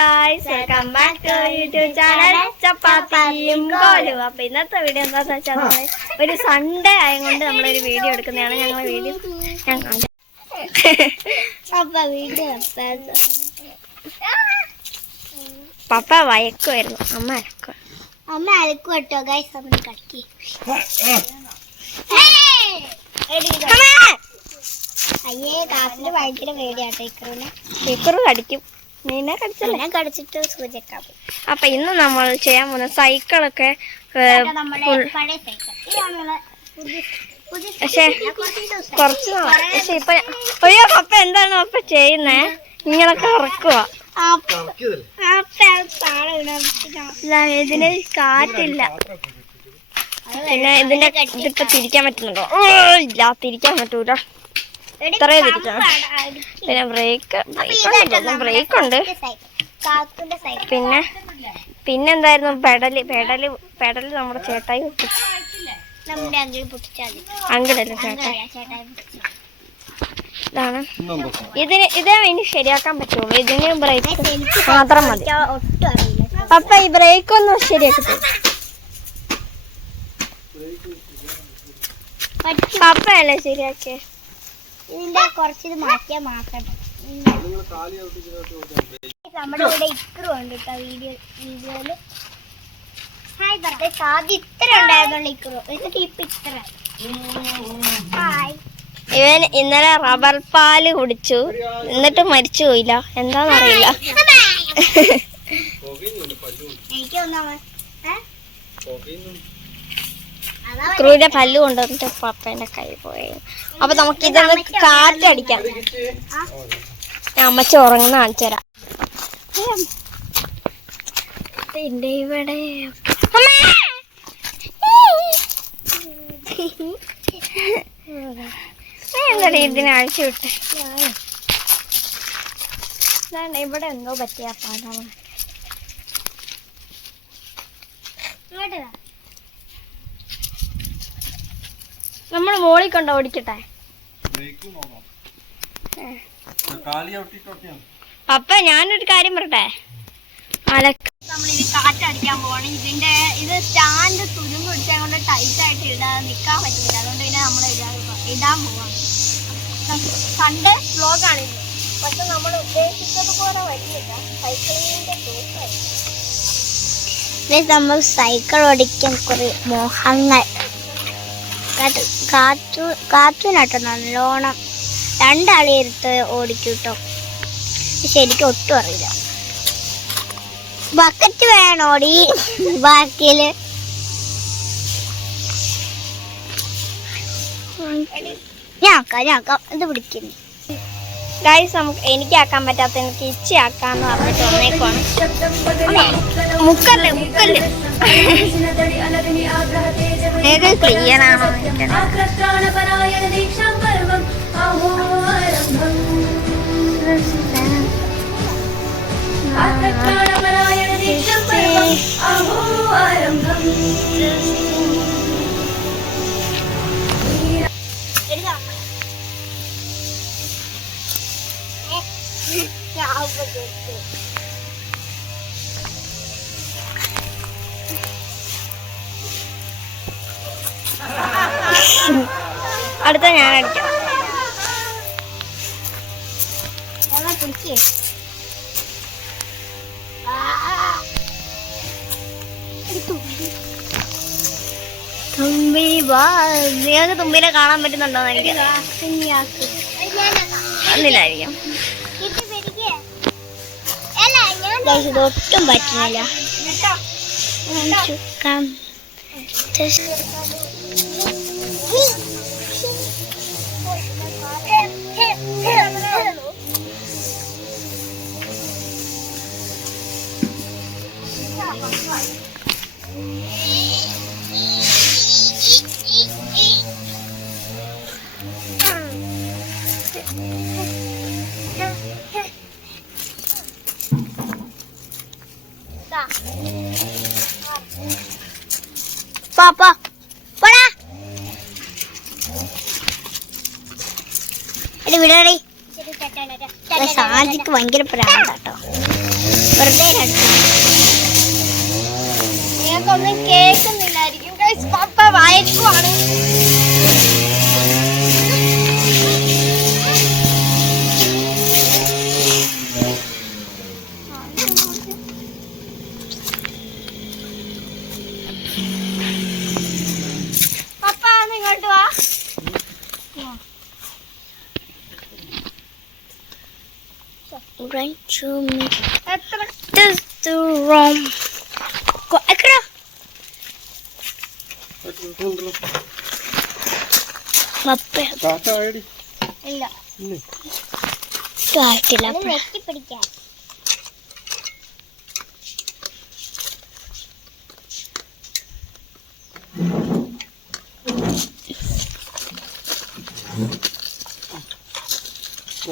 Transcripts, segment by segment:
guys, welcome back to YouTube channel ചപ്പാത്തിയും കോലും. അപ്പൊ ഇന്നത്തെ വീഡിയോ എന്താന്ന് വെച്ചാൽ ഒരു സൺഡേ ആയതുകൊണ്ട് നമ്മളൊരു വീഡിയോ എടുക്കുന്നതാണ്. ഞങ്ങളെ വീഡിയോ പപ്പ വയക്കുമായിരുന്നു, അമ്മ അലക്കും കേട്ടോ ഗൈസ്. നമ്മൾ കളിക്ക് അയ്യേ കാപ്പിന്റെ ഭയങ്കര പേടിയാട്ടോ. ഇക്കറ് കടിക്കും, മീനെ കടിച്ചല്ലേ കടിച്ചിട്ട് സൂചിക്കാൻ. അപ്പൊ ഇന്ന് നമ്മൾ ചെയ്യാൻ പോകുന്ന സൈക്കിളൊക്കെ പക്ഷെ കുറച്ച് പക്ഷെ ഇപ്പൊ അയ്യോ പപ്പ എന്താണ് പപ്പ ചെയ്യുന്നേ? ഇങ്ങനെ കറക്കുക. ഇതിന് കാറ്റില്ല, പിന്നെ ഇതിന്റെ ഇതിപ്പോ തിരിക്കാൻ പറ്റുന്നുണ്ടോ? ഇല്ല, തിരിക്കാൻ പറ്റൂല. ഇത്രയും തിരിക്കണം. പിന്നെ ബ്രേക്ക് ഉണ്ട്. പിന്നെന്തായിരുന്നു പെഡല് നമ്മുടെ ചേട്ടായി അങ്കിളല്ലേ ചേട്ടായി. ഇതാണ് ഇതേ ഇനി ശരിയാക്കാൻ പറ്റുള്ളൂ. ഇതിന് ബ്രേക്ക് മാത്രം മതി. അപ്പൊ ഈ ബ്രേക്ക് ഒന്ന് ശരിയാക്കി പപ്പയല്ലേ ശരിയാക്കിയേ? ഇതിന്റെ കുറച്ചിത് മാറ്റിയാൽ മാത്രം. നമ്മുടെ ഇവിടെ ഇക്കറും ഉണ്ട് കേട്ടോ വീഡിയോയില്. ആദ്യം ഇത്ര ഉണ്ടായിരുന്നുള്ളൂ ഇക്കറു, എന്നിട്ട് ഇപ്പൊ ഇത്ര. ഇവൻ ഇന്നലെ റബ്ബർ പാല് കുടിച്ചു, എന്നിട്ട് മരിച്ചു പോയില്ല. എന്താന്നറിയില്ല. ക്രൂന്റെ പല്ല് കൊണ്ടുവന്നിട്ട് പപ്പേന്റെ കൈ പോയി. അപ്പൊ നമുക്ക് ഇതൊന്ന് കാറ്റടിക്കാം. അമ്മച്ച ഉറങ്ങുന്ന കാണിച്ചു തരാം. പിന്നെ ഇവിടെ എന്താ ഇതിനെ അഴിച്ചു വിട്ട് ഇവിടെ എന്തോ പറ്റിയ പാടാണ്. നമ്മൾ മോളിൽ കൊണ്ടോ ഓടിക്കട്ടെ? അപ്പൊ ഞാനൊരു കാര്യം പറട്ടെ. നമ്മളിത് കാറ്റടിക്കാൻ പോവാണ്. ഇത് സ്റ്റാൻഡ് തുരുമ്പ് പിടിച്ചാൽ കൊണ്ട് ടൈറ്റ് ആയിട്ട് നിൽക്കാൻ പറ്റില്ല. അതുകൊണ്ട് പിന്നെ നമ്മൾ ഇടാൻ പോവാണ്. സൺഡേ വ്ലോഗാണ് ഇത്. പക്ഷെ നമ്മൾ ഉദ്ദേശിച്ചത് പോലെ വരുന്നില്ല. സൈക്ലിങ്ങിന്റെ ദിവസമായി നമ്മൾ സൈക്കിൾ ഓടിക്കാൻ കുറെ മോഹങ്ങൾ. കാറ്റുനട്ടോ നല്ലോണം രണ്ടാളെടുത്ത് ഓടിച്ചു കേട്ടോ. പക്ഷെ എനിക്ക് ഒട്ടും അറിയില്ല. ബക്കറ്റ് വേണോടി ബാക്കില്? ഞാക്കാം ഇത് പിടിക്കുന്നു ഗൈസ്. നമുക്ക് എനിക്കാക്കാൻ പറ്റാത്ത എനിക്ക് ഇച്ചി ആക്കാന്ന് പറഞ്ഞിട്ട് വന്നേക്കാണ്. മുക്കല്ലേ ഏത് ക്ലിയർ ആണോ? അടുത്ത ഞാൻ അടിക്കാം. തുമ്പി നിങ്ങൾക്ക് തുമ്പിനെ കാണാൻ പറ്റുന്നുണ്ടോന്ന് എനിക്ക് ഒന്നില്ലായിരിക്കും. ഇതൊട്ടും പറ്റുന്നില്ല. പാപ്പാ പോടാ വിടടി. സാജിക്ക് ഭയങ്കര പ്രാന്താട്ടോ. വെറുതെ നിങ്ങൾക്കൊന്നും കേൾക്കുന്നില്ലായിരിക്കും. പപ്പ വായിക്കുവാണ്. പപ്പ ഇങ്ങോട്ട് വാ. Run to me. This the wrong. Go akra. Pappe. Kaata ayadi. Illa. Kaatilla. Netti pidikkan.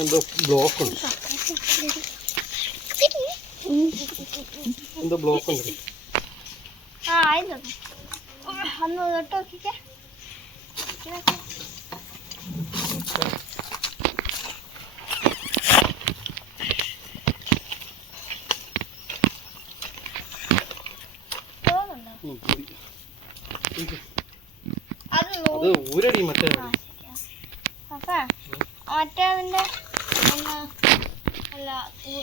എന്തോ ബ്ലോക്ക് ഉണ്ട്. എന്തോ ബ്ലോക്ക് ഉണ്ട്. ഒന്ന് തൊട്ട് നോക്കിക്കേ. അത് ഊരടി മറ്റേ മറ്റേതിന്റെ അല്ല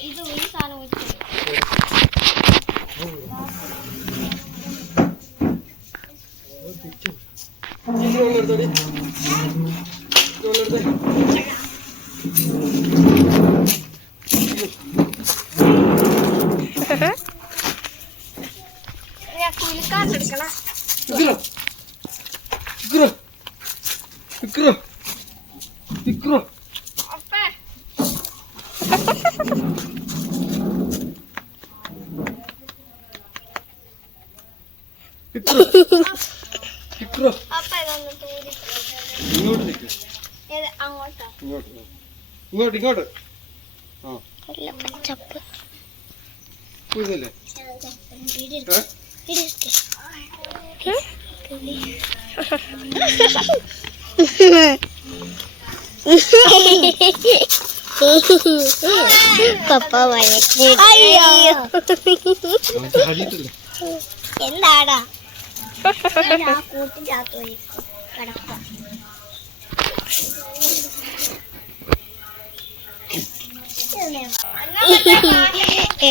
ഇത് ഒരു സാധനം കുളിക്കാണ്ടെടുക്കണം. ഇങ്ങോട്ട് ഇതല്ലേ പപ്പ എന്താടാ കൂട്ടിനകത്ത് പോയി കിടക്ക.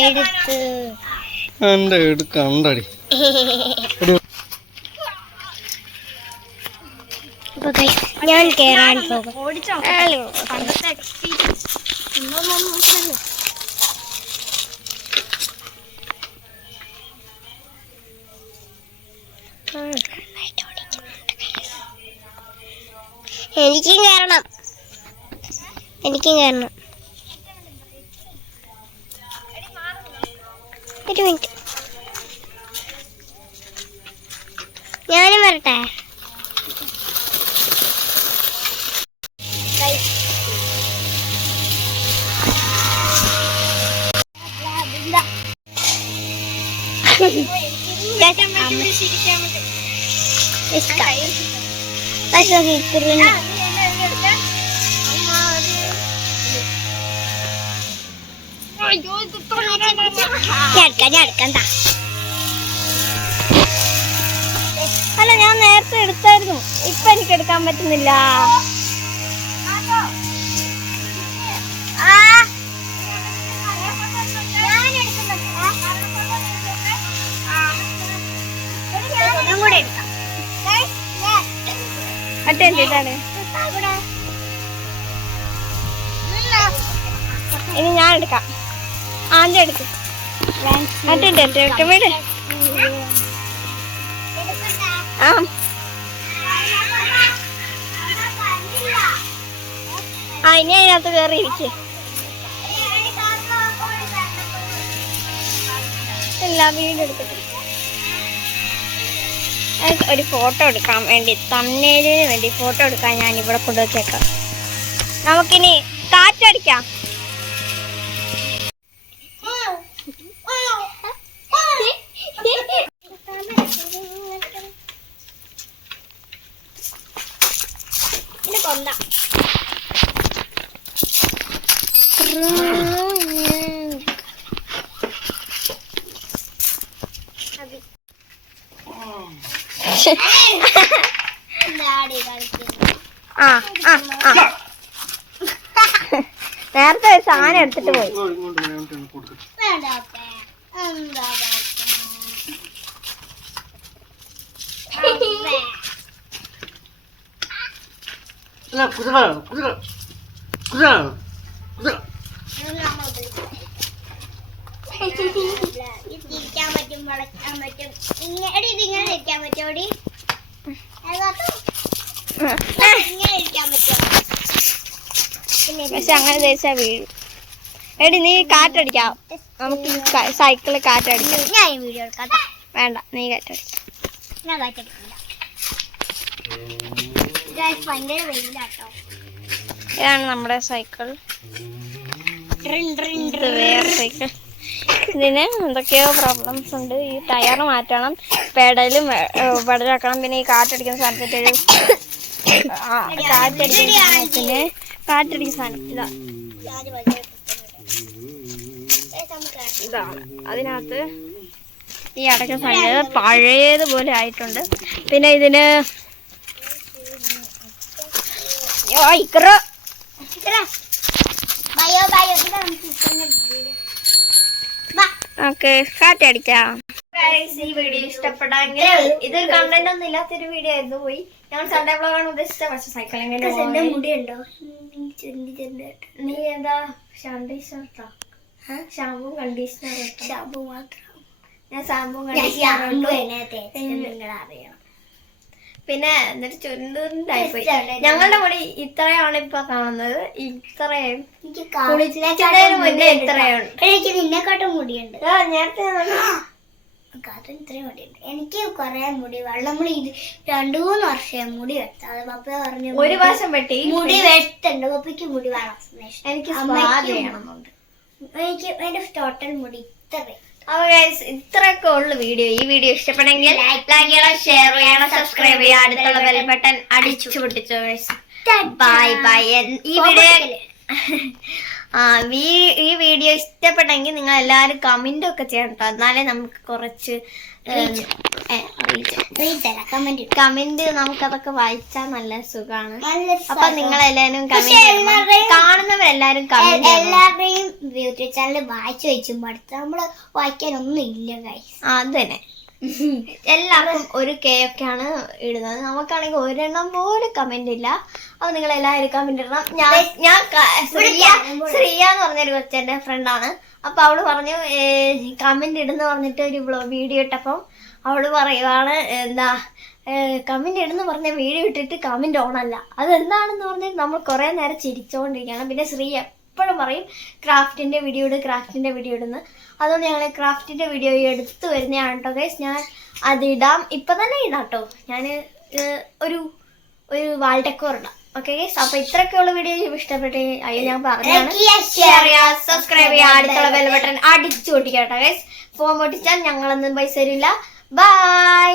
എടുത്ത് എന്റെ എടുക്കണ്ടടി. ഞാൻ കേറാൻ പോകും. പണ്ടത്തെ എക്സ്പീരിയൻസ് ഉണ്ടോന്നൊന്നും എനിക്കും കയറണം. ഒരു മിനിറ്റ് ഞാനും വരട്ടെ. അല്ല ഞാൻ നേരത്തെ എടുത്തായിരുന്നു. ഇപ്പൊ എനിക്ക് എടുക്കാൻ പറ്റുന്നില്ല. ഇനി ഞാൻ എടുക്കാം. ആദ്യം എടുക്കും. വീട് ഇനി അതിനകത്ത് കയറി ഇരിക്കേ. ഇല്ല വീടെടുക്കട്ടെ. ഒരു ഫോട്ടോ എടുക്കാൻ വേണ്ടി, തംബ്നെയിലിന് വേണ്ടി ഫോട്ടോ എടുക്കാൻ ഞാൻ ഇവിടെ കൊണ്ടുവച്ചേക്കാം. നമുക്കിനി കാറ്റടിക്കാം. കൊണ്ട ആ ആ ആ നേരത്തെ ഒരു സാധനം എടുത്തിട്ട് പോയി. തിരിക്കാൻ പറ്റും, വളയ്ക്കാൻ പറ്റും. ഇങ്ങനെ ഇരിക്കാൻ പറ്റോടി, ഇങ്ങനെ ഇരിക്കാൻ പറ്റും. പക്ഷെ അങ്ങനെ തേച്ചാ വീഴും. എടി നീ കാറ്റടിക്കാം, നമുക്ക് സൈക്കിളിൽ കാറ്റടിക്കാം. ഞാൻ ഈ വീഡിയോ എടുക്കാം. വേണ്ട, നീ കാറ്റടിക്കാം. ഞാൻ കാറ്റടിക്കില്ല. ഭയങ്കര വെയിലാട്ടോ. ഇതാണ് നമ്മുടെ സൈക്കിൾ. ഇത് വേറെ സൈക്കിൾ. ഇതിന് എന്തൊക്കെയോ പ്രോബ്ലംസ് ഉണ്ട്. ഈ ടയർ മാറ്റണം, പെഡലും പെഡലാക്കണം. പിന്നെ ഈ കാറ്റടിക്കുന്ന സാധനത്തിൻ്റെ ഒരു കാറ്റടിക്കുന്ന സാധനം ഇതാണ്. അതിനകത്ത് ഈ അടയ്ക്കുന്ന സാധനം പഴയതുപോലെ ആയിട്ടുണ്ട്. പിന്നെ ഇതിന് കാറ്റടിക്കാം. ഈ വീഡിയോ ഇഷ്ടപ്പെടാമെങ്കിൽ, ഇതൊരു കണ്ടന്റ് ഒന്നും ഇല്ലാത്തൊരു വീഡിയോ ആയിരുന്നു പോയി. ഞാൻ സൺഡേ വ്ളോഗാണ് ഉദ്ദേശിച്ചത്. പക്ഷെ സൈക്കിൾ എങ്ങനെ മുടിയുണ്ടോ? നീ എന്താ കണ്ടീഷണർ ഷാമ്പൂ കണ്ടീഷണർ ഷാമ്പു മാത്രം. ഞാൻ ഷാമ്പൂ കണ്ടീഷണർ അറിയണം. പിന്നെ എന്നിട്ട് ചുരുണ്ടായിപ്പോയി. ഞങ്ങളുടെ മുടി ഇത്രയാണ് ഇപ്പൊ കാണുന്നത്. ഇത്രയും കുളിക്കുന്നതിന് മുന്നേ ഇത്രയാണ്. എനിക്ക് നിന്നെക്കാട്ടും മുടിയുണ്ട്. നേരത്തെ കാട്ടും ഇത്രയും മുടിയുണ്ട്. എനിക്ക് കൊറേ മുടി, വെള്ളമുടി 2-3 വർഷം മുടി വെട്ടാതെ. പപ്പ പറഞ്ഞു ഒരു വർഷം വെട്ടി മുടി വെട്ടുണ്ട്. പപ്പയ്ക്ക് മുടി വേണം. എനിക്ക് എനിക്ക് എന്റെ ടോട്ടൽ മുടി ഇത്രയും. അപ്പൊ ഗൈസ്, ഇത്രയൊക്കെ ഉള്ളു വീഡിയോ. ഈ വീഡിയോ ഇഷ്ടപ്പെടെങ്കിൽ ലൈക്ക് ചെയ്യണം, ഷെയർ ചെയ്യണം, സബ്സ്ക്രൈബ് ചെയ്യണം, അടുത്തുള്ള ബെൽ ബട്ടൺ അടിച്ചു പൊട്ടിച്ചോ ഗൈസ്. Bye bye. ഈ വീഡിയോ ഇഷ്ടപ്പെട്ടെങ്കിൽ നിങ്ങൾ എല്ലാവരും കമന്റ് ഒക്കെ ചെയ്യണം കേട്ടോ. എന്നാലേ നമുക്ക് കുറച്ച് കമന്റ് നമുക്കതൊക്കെ വായിച്ചാൽ നല്ല സുഖാണ്. അപ്പൊ നിങ്ങളെല്ലാരും കാണുന്നവരെല്ലാരും കമന്റ്, എല്ലാവരുടെയും യൂട്യൂബ് ചാനൽ വായിച്ചു വെച്ചും അടുത്ത് നമ്മള് വായിക്കാനൊന്നും ഇല്ല ഗൈസ്. അത് തന്നെ. എല്ലാവർക്കും ഒരു ഒക്കെയാണ് ഇടുന്നത്. നമുക്കാണെങ്കിൽ ഒരെണ്ണം പോലും കമന്റ് ഇല്ല. അപ്പൊ നിങ്ങൾ എല്ലാവരും കമന്റ് ഇടണം. ഞാൻ ശ്രീയ എന്ന് പറഞ്ഞൊരു കൊച്ചെന്റെ ഫ്രണ്ടാണ്. അപ്പൊ അവള് പറഞ്ഞു കമന്റ് ഇടുന്ന പറഞ്ഞിട്ട് ഒരു വീഡിയോ ഇട്ടപ്പം അവള് പറയുവാണ് എന്താ കമന്റ് ഇടുന്ന പറഞ്ഞ വീഡിയോ ഇട്ടിട്ട് കമന്റ് ഓണല്ല. അതെന്താണെന്ന് പറഞ്ഞിട്ട് നമ്മൾ കുറെ നേരം ചിരിച്ചോണ്ടിരിക്കുകയാണ്. പിന്നെ ശ്രീ എപ്പോഴും പറയും ക്രാഫ്റ്റിന്റെ വീഡിയോ ഇടുന്ന്. അതുകൊണ്ട് ഞങ്ങൾ ക്രാഫ്റ്റിന്റെ വീഡിയോ എടുത്തു വരുന്നതാണ് കേട്ടോ ഗൈസ്. ഞാൻ അതിടാം, ഇപ്പൊ തന്നെ ഇടാം കേട്ടോ. ഞാൻ ഒരു വാൾ ഡെക്കോർ ഇടാം. Okay guys. അപ്പൊ ഇത്രയൊക്കെയുള്ള വീഡിയോ ഇഷ്ടപ്പെട്ടേ അയ്യോ ഞാൻ പറഞ്ഞാണ്. ഷെയർ ചെയ്യുക, സബ്സ്ക്രൈബ് ചെയ്യുക, അടുത്തുള്ള ബെൽ ബട്ടൺ അടിച്ചു പൊട്ടിക്കാം കേട്ടോ ഗൈസ്. ഫോൺ പൊട്ടിച്ചാൽ ഞങ്ങളൊന്നും പൈസ തരില്ല. ബൈ.